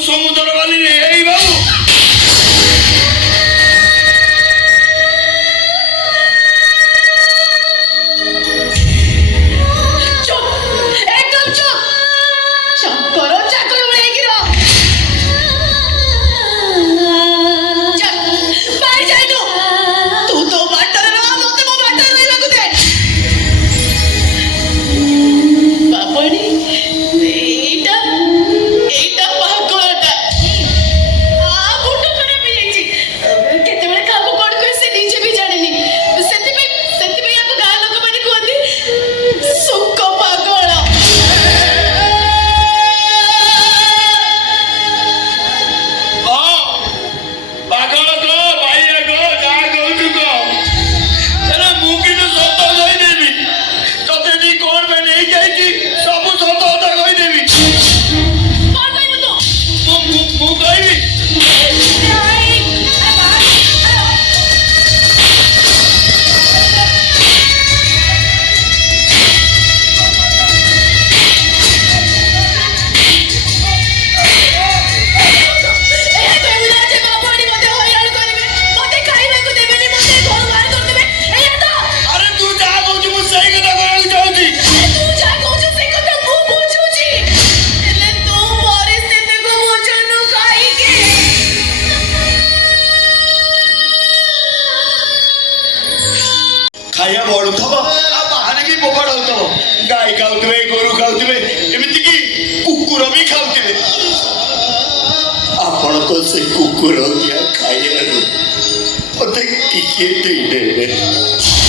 ସମୁଦ୍ର ବାଲିରେ ଏଇ ବାବୁ खाया बढ़ुव बाहर भी बोबाड़ हो गाई खाऊे गोरु खाऊे एमतीक कुकुर भी खाऊे आपण तो से कुकुर दिया खाइबार मत टिके देदेवे।